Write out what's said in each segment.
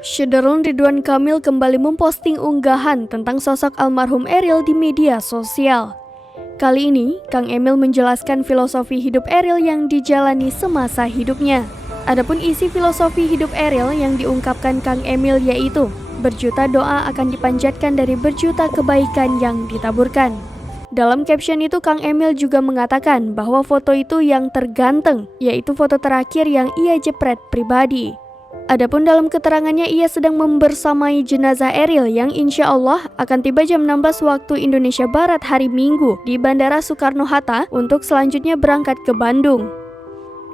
Syederun Ridwan Kamil kembali memposting unggahan tentang sosok almarhum Eril di media sosial. Kali ini, Kang Emil menjelaskan filosofi hidup Eril yang dijalani semasa hidupnya. Adapun isi filosofi hidup Eril yang diungkapkan Kang Emil yaitu, berjuta doa akan dipanjatkan dari berjuta kebaikan yang ditaburkan. Dalam caption itu, Kang Emil juga mengatakan bahwa foto itu yang terganteng, yaitu foto terakhir yang ia jepret pribadi. Adapun dalam keterangannya, ia sedang membersamai jenazah Eril yang insya Allah akan tiba jam 16 waktu Indonesia Barat hari Minggu di Bandara Soekarno-Hatta untuk selanjutnya berangkat ke Bandung.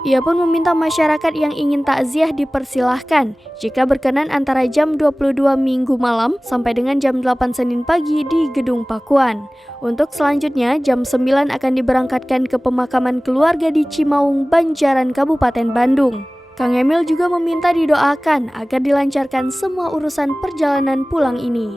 Ia pun meminta masyarakat yang ingin takziah dipersilahkan jika berkenan antara jam 22 Minggu malam sampai dengan jam 8 Senin pagi di Gedung Pakuan. Untuk selanjutnya, jam 9 akan diberangkatkan ke pemakaman keluarga di Cimaung, Banjaran, Kabupaten Bandung. Kang Emil juga meminta didoakan agar dilancarkan semua urusan perjalanan pulang ini.